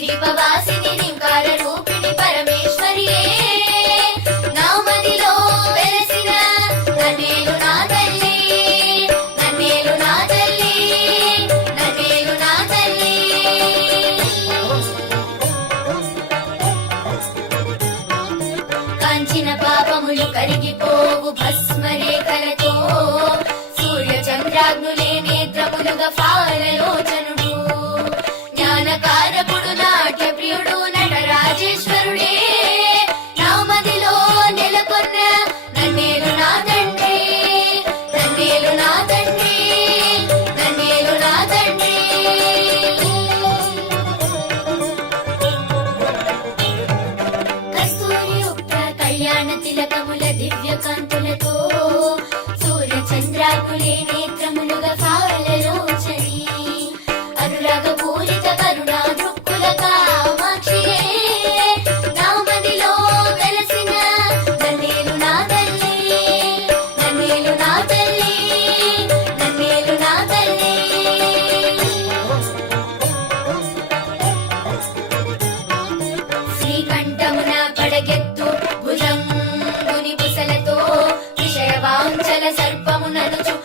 దీపవాసిని నింకార రూపిణి పరమేశ్వరియే. నా మదిలో కరిగిపోవు భస్మ కళ్యాణ తిలకముల దివ్య కాంతులతో ఉన్నట్టు